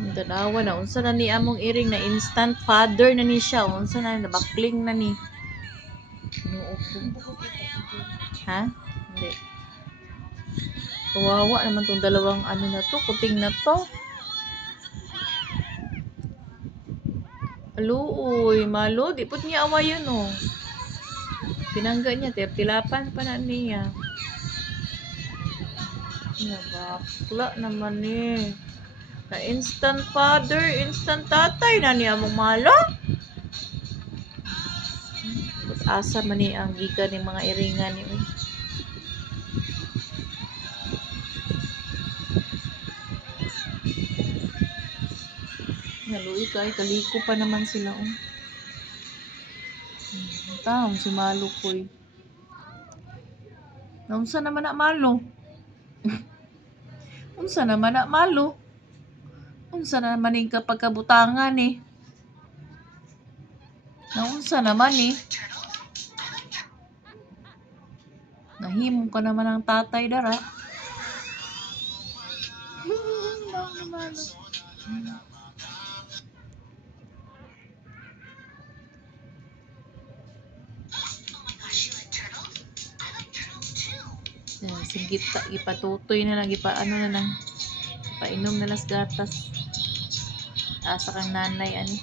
Tanawa na unsa na ni among iring na instant father na ni siya, unsa na nabakling na ni. Nuo ko. Ha? Hindi. Kawawa naman tong dalawang ano na to, kuting na to. Aluoy, malo, di pud niya awayon oh. Tinangga niya, tilapan pa na niya. Bakla naman eh. Na instant father, instant tatay na niya mong malo. Asa man ni ang giga ni mga iringan ni. Naluoy kay kaliko pa naman sila oh. Tam si malo koy. Unsa naman na malo? Unsa naman na malo? Unsa naman ning kapagkabutangan eh? Naunsa naman eh? Nahimo ka naman ang tatay dara. Sige, ipatutoy na lang, ano na lang, painom na las gatas. Asa kang nanay ani.